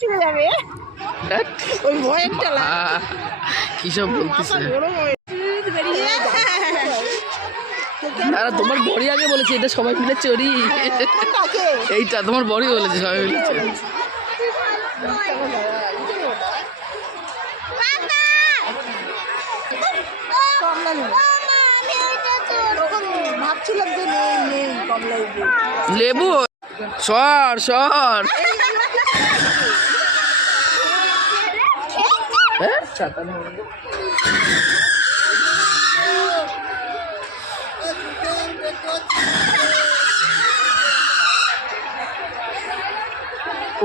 চলে যাবে ওই ভয়ের ঠেলা। কি সব বলতেছে? তোমার বড়ি আগে বলেছে এটা সবাই মিলে চড়ি। এইটা তোমার বড়ি বলেছে সবাই মিলে চড়ি। ভাবছিলাম যে নেই কমলা লেবু সর সর।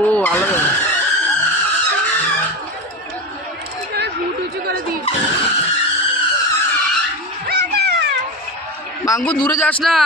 ও আলাদা বাঙ্গু দূরে যাস না।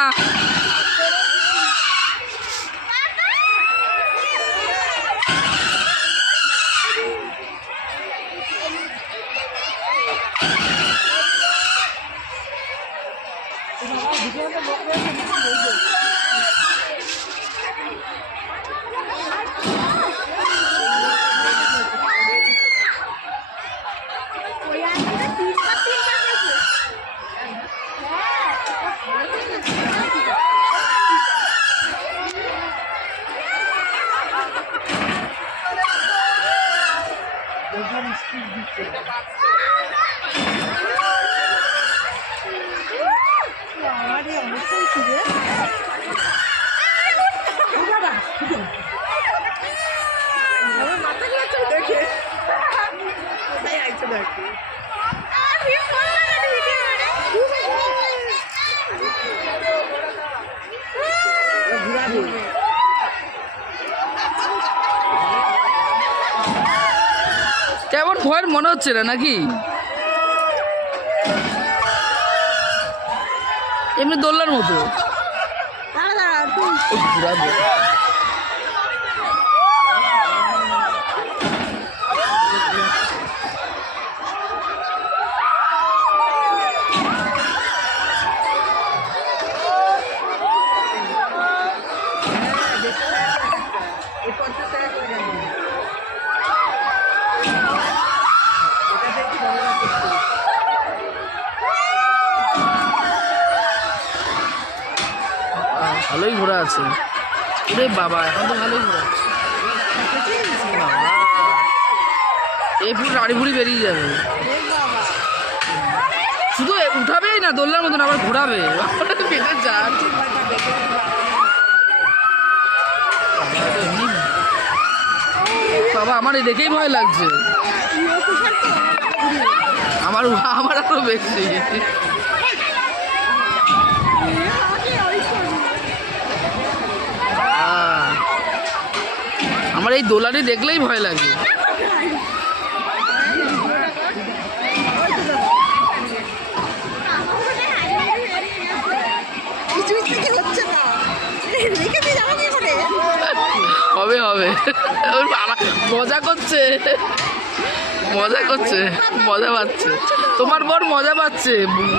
কেমন ভয়ের মনে হচ্ছে না নাকি? এমনি দোলনার মতো ঘুরাবে। ভালোই ঘোরা আছে রে বাবা, এখন তো ভালোই ঘোরা আছে। এই পুরো গাড়ি ফুড়ি বেরিয়ে যাবে, শুধু উঠাবেই না দোলনার মতন, আবার ঘোরাবে। বাবা আমার এই দেখেই ভয় লাগছে, আমার আরো বেশি। আমার এই দোলাটি দেখলেই ভয় লাগে। হবে হবে, মজা করছে মজা করছে, মজা পাচ্ছে তোমার বর, মজা পাচ্ছে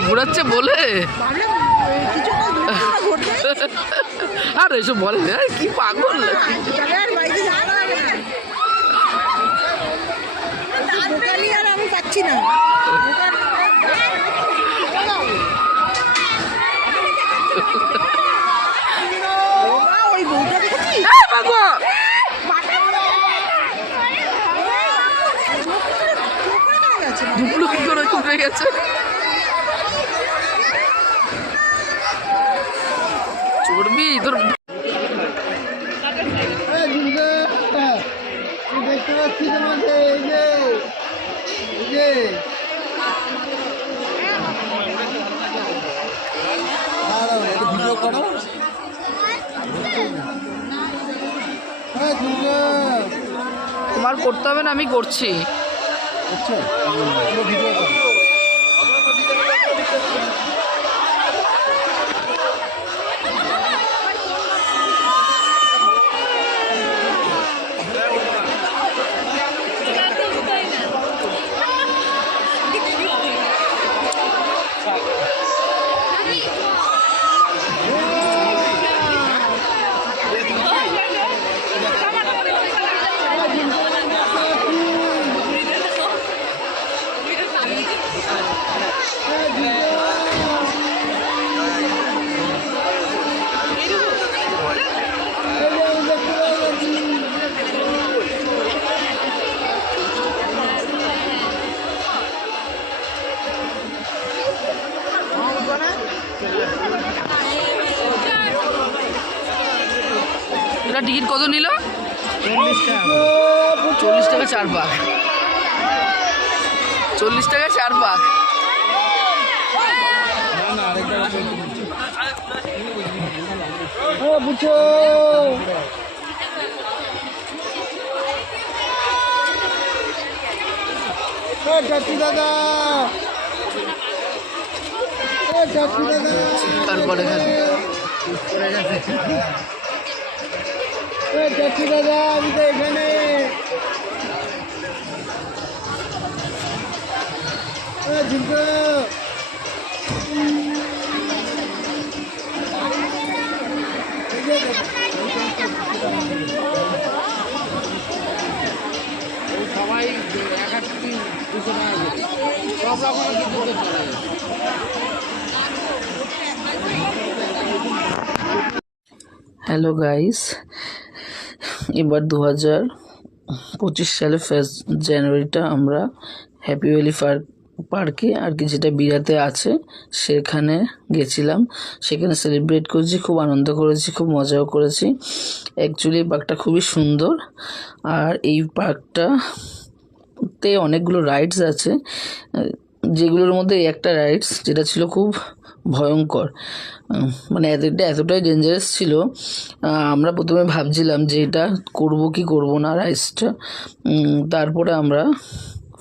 ঘুরাচ্ছে বলে। আর এসব বলে না, কি পাগল। আমি পাচ্ছি না। ওই বউটা দেখেছি দুপুর কি করে উঠে গেছে। চড়বি তোর দেখতে পাচ্ছি তোমাকে, এই যে ভিডিও করো। তোমার করতে হবে না, আমি করছি। ভিডিও করো। টিকিট কত নিল? 40 টাকা 4 পাক। 40 টাকা 4 পাক। বুঝছো চাচি দাদা, চাচি দাদা, চিৎকার করে খালি। চাচি দাদা, আমি তো এখানে। ঝুমকো সবাই 1-2 টাকা সব রকমের কিন্তু চলে যায়। হ্যালো গাইস, এবার 2025 সালে 1 জানুয়ারিটা আমরা হ্যাপি ভ্যালি পার্কে আর কি, যেটা বিরাতে আছে, সেখানে গেছিলাম। সেখানে সেলিব্রেট করেছি, খুব আনন্দ করেছি, খুব মজাও করেছি। অ্যাকচুয়ালি পার্কটা খুবই সুন্দর। আর এই পার্কটাতে অনেকগুলো রাইডস আছে, যেগুলোর মধ্যে একটা রাইডস যেটা ছিল খুব ভয়ঙ্কর, মানে এতটাই ডেঞ্জারাস ছিল। আমরা প্রথমে ভাবছিলাম যে এটা করব কি করব না রাইডসটা। তারপরে আমরা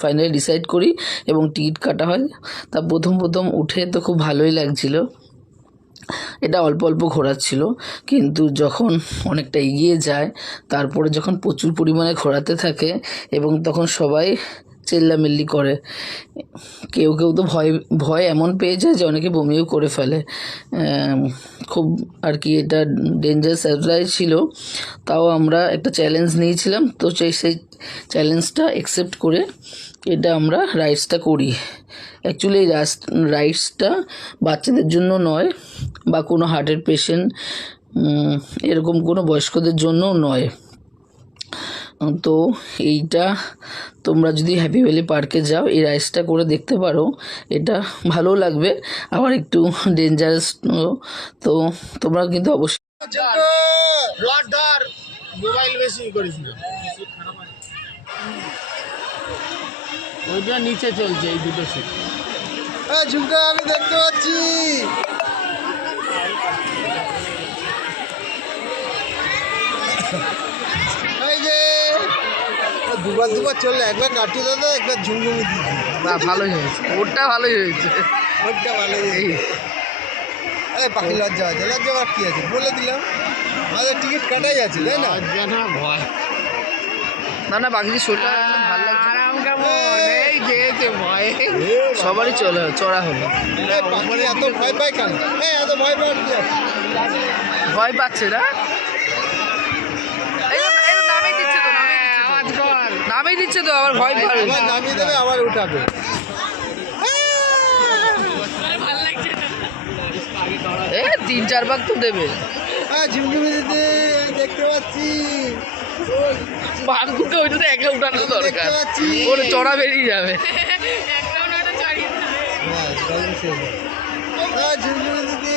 ফাইনালি ডিসাইড করি এবং টিকিট কাটা হয়। তা প্রথম উঠে তো খুব ভালোই লাগছিল, এটা অল্প অল্প ঘোরাচ্ছিল। কিন্তু যখন অনেকটা এগিয়ে যায়, তারপরে যখন প্রচুর পরিমাণে ঘোরাতে থাকে এবং তখন সবাই চেল্লামেল্লি করে, কেউ কেউ তো ভয় এমন পেয়ে যায় যে অনেকে বমিও করে ফেলে। খুব আর কি এটা ডেঞ্জারাস এতটাই ছিল। তাও আমরা একটা চ্যালেঞ্জ নিয়েছিলাম, তো সেই চ্যালেঞ্জটা অ্যাকসেপ্ট করে এটা আমরা রাইডসটা করি। অ্যাকচুয়ালি এই রাইডসটা বাচ্চাদের জন্য নয়, বা কোনো হার্টের পেশেন্ট এরকম কোনো বয়স্কদের জন্যও নয়। তো এইটা তোমরা যদি হ্যাপি ভ্যালি পার্কে যাও, এই রাইডসটা করে দেখতে পারো। এটা ভালো লাগবে, আবার একটু ডেঞ্জারাস। তো তোমরা কিন্তু অবশ্যই মোবাইল বেশি করিস না, ওইটা নিচে চলছে এই দুটো সিট। ঝুমকা আমি দেখতে পাচ্ছি। এই যে দুবার চললে, একবার কাটি দাদা, একবার ঝুমঝুমি দিচ্ছি। না, ভালোই হয়েছে, ওটা ভালোই হয়েছে, ওটা ভালো হয়েছে। আরে বাকি লজ্জা আছে, লজ্জা আর কি আছে, বলে দিলাম আমাদের টিকিট কাটাই আছে, তাই না? ভয় না বাকি শোটা ভালো লাগছে। আরাম কেমন এই যেতে ভয় সবারই চড়া হলো। পাখি এত ভয় পায় কেন? এত ভয় পাওয়ার কি আছে? ভয় পাচ্ছে না, নামেই দিচ্ছে তো, আবার ভয় পাবে, আবার নামিয়ে দেবে, আবার উঠাবে। এ 3-4 ভাগ তো দেবে। ঝুমঝুমি দিদি দেখতে পাচ্ছি। বাঘগুলো ওইটাতে একা উঠানো দরকার, দেখতে পাচ্ছি। ওর চড়া বেরিয়ে যাবে। ঝুমঝুমি দিদি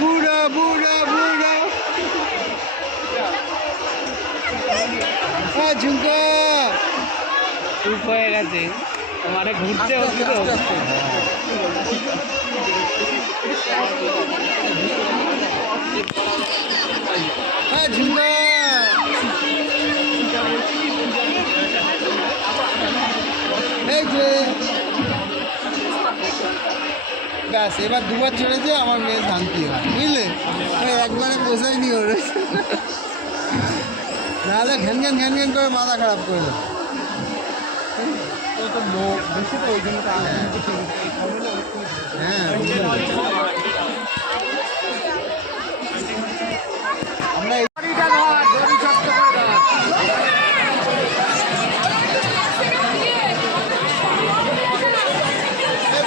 বুড়া বুড়া বুড়া। ঝুমকা চুপ হয়ে গেছে, মানে ঘুরতে হচ্ছে তো। ঝুমকা এই যে ব্যাস, এবার দুবার চড়েছে, আমার মেয়ে শান্তি হয়, বুঝলে? একবারে পোষায়নি ওর, নাহলে ঘ্যান ঘ্যান করে মাথা খারাপ করে দেয়। হ্যাঁ আমরা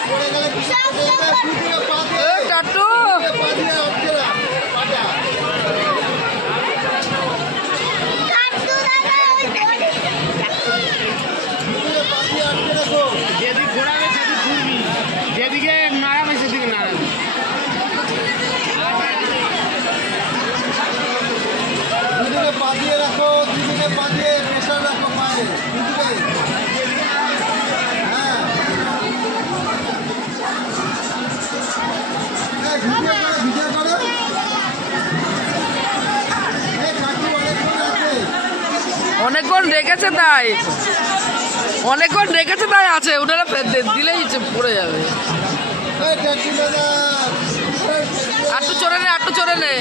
পড়ে গেলে রেখেছে তাই, অনেকক্ষণ রেখেছে তাই আছে, ওনারা দিলেই পড়ে যাবে। এই ট্যাক্সি দাদা, আটটু চড়ে নে, আটটু চড়ে নে।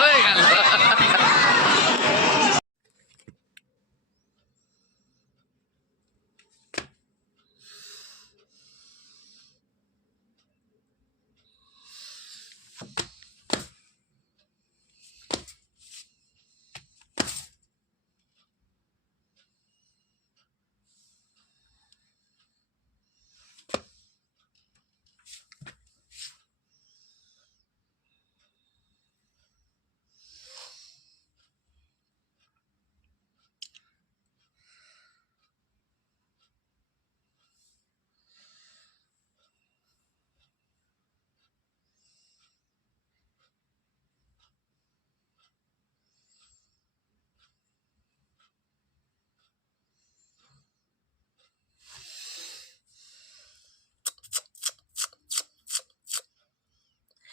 হয়ে গেল।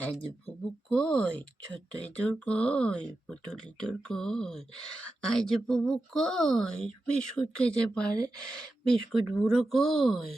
আইজে বাবু কই, ছোট্ট ইঁদুর কই, পুতুল ইঁদুর কই, আইজে বাবু কই, বিস্কুট খেতে পারে, বিস্কুট বুড়ো কই।